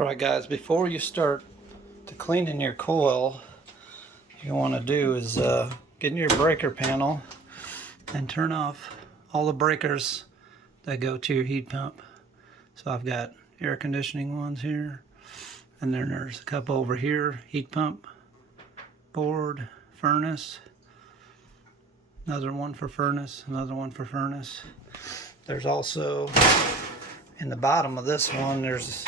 Alright guys, before you start to cleaning your coil, what you want to do is get in your breaker panel and turn off all the breakers that go to your heat pump. So I've got air conditioning ones here, and then there's a couple over here, heat pump, board, furnace, another one for furnace, another one for furnace. There's also, in the bottom of this one, there's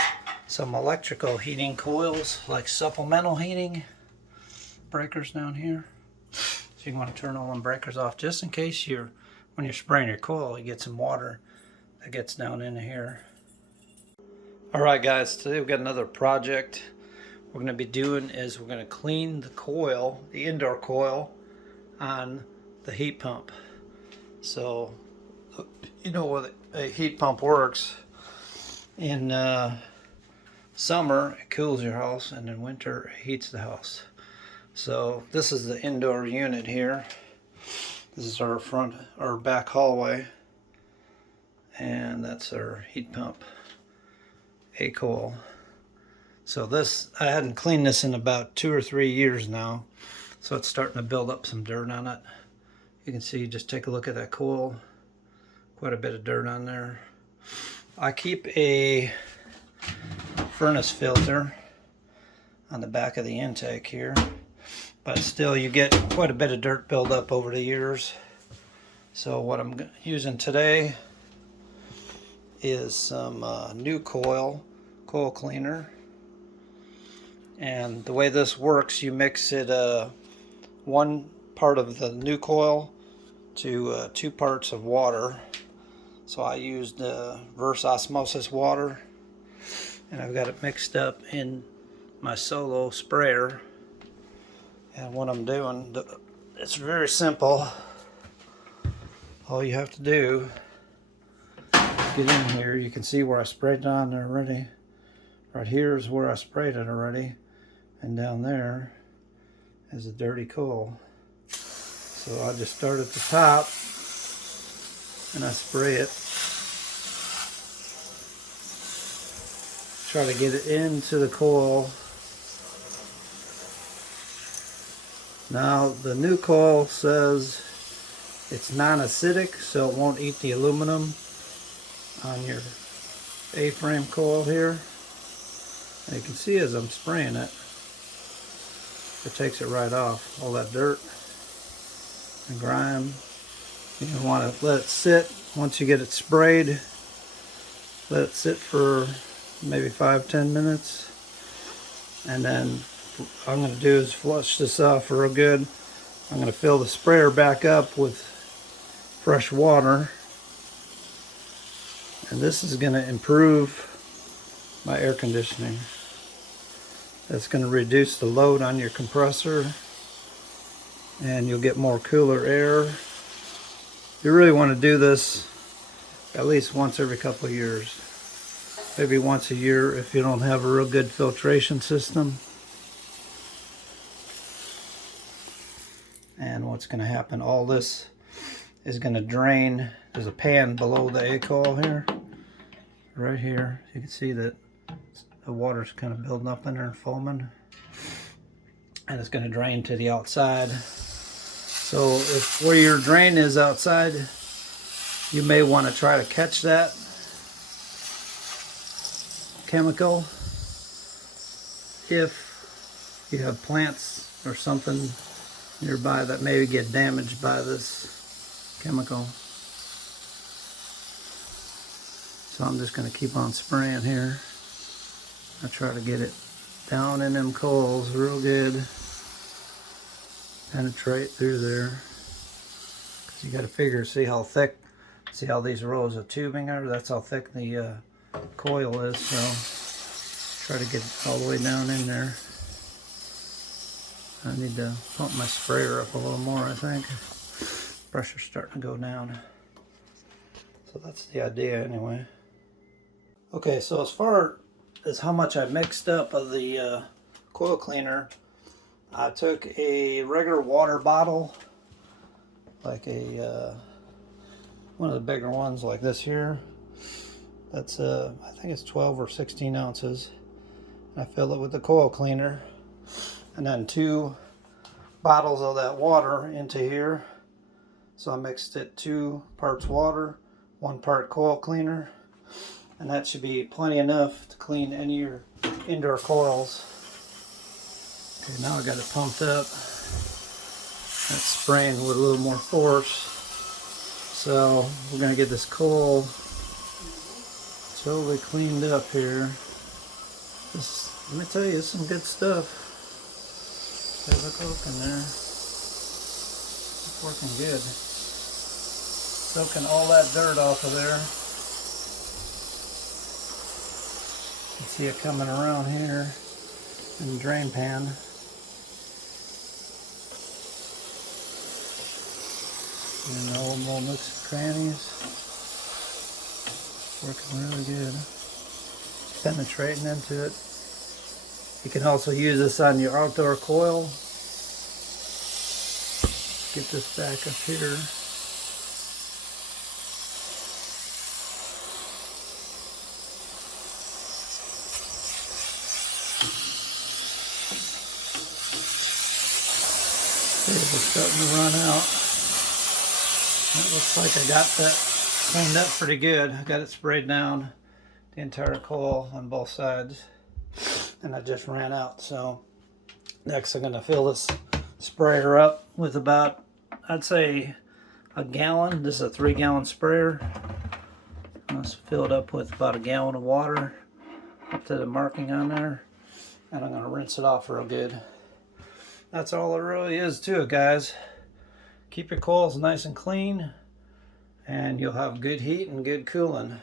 some electrical heating coils, like supplemental heating breakers down here. So you want to turn all them breakers off just in case when you're spraying your coil, you get some water that gets down into here. Alright guys, today we've got another project we're going to be doing is we're going to clean the coil, the indoor coil on the heat pump. So you know what a heat pump works. In summer it cools your house, and in winter it heats the house. So this is the indoor unit here. This is our front or back hallway, and that's our heat pump, a coil. So this, I hadn't cleaned this in about 2 or 3 years now, so it's starting to build up some dirt on it. You can see, just take a look at that coil, quite a bit of dirt on there. I keep a furnace filter on the back of the intake here, but still you get quite a bit of dirt buildup over the years. So what I'm using today is some new coil cleaner, and the way this works, you mix it one part of the new coil to 2 parts of water. So I used reverse osmosis water, and I've got it mixed up in my solo sprayer. And what I'm doing, it's very simple. All you have to do is get in here. You can see where I sprayed it on there already. Right here is where I sprayed it already, and down there is a dirty coil. So I just start at the top and I spray it. Try to get it into the coil. Now the new coil says it's non-acidic, so it won't eat the aluminum on your A-frame coil here. And you can see as I'm spraying it, it takes it right off, all that dirt and grime. You want to let it sit. Once you get it sprayed, let it sit for maybe 5-10 minutes, and then what I'm going to do is flush this off real good. I'm going to fill the sprayer back up with fresh water, and this is going to improve my air conditioning. That's going to reduce the load on your compressor, and you'll get more cooler air. You really want to do this at least once every couple of years. Maybe once a year if you don't have a real good filtration system. And what's going to happen, all this is going to drain. There's a pan below the A coil here, right here. You can see that the water's kind of building up in there and foaming, and it's going to drain to the outside. So if where your drain is outside, you may want to try to catch that chemical. If you have plants or something nearby that may get damaged by this chemical. So I'm just going to keep on spraying here. I try to get it down in them coils real good, penetrate through there, because you got to figure, see how thick, see how these rows of tubing are, that's how thick the coil is. So try to get it all the way down in there. I need to pump my sprayer up a little more, I think. Pressure's starting to go down. So that's the idea anyway. Okay, so as far as how much I mixed up of the coil cleaner, I took a regular water bottle, like a one of the bigger ones like this here. That's I think it's 12 or 16 ounces. I fill it with the coil cleaner, and then 2 bottles of that water into here. So I mixed it 2 parts water, 1 part coil cleaner, and that should be plenty enough to clean any of your indoor coils. Okay, now I got it pumped up. That's spraying with a little more force. So we're gonna get this coil totally cleaned up here. Let me tell you, it's some good stuff. Hey, look in there. It's working good. Soaking all that dirt off of there. You can see it coming around here in the drain pan. And all the little nooks and crannies. Working really good. Penetrating into it. You can also use this on your outdoor coil. Get this back up here. Okay, we're starting to run out. It looks like I got that cleaned up pretty good. I got it sprayed down the entire coil on both sides, and I just ran out. So next I'm going to fill this sprayer up with about, I'd say, a gallon. This is a 3-gallon sprayer. Let's fill it up with about a gallon of water up to the marking on there, and I'm going to rinse it off real good. That's all there really is to it, guys. Keep your coils nice and clean, and you'll have good heat and good cooling.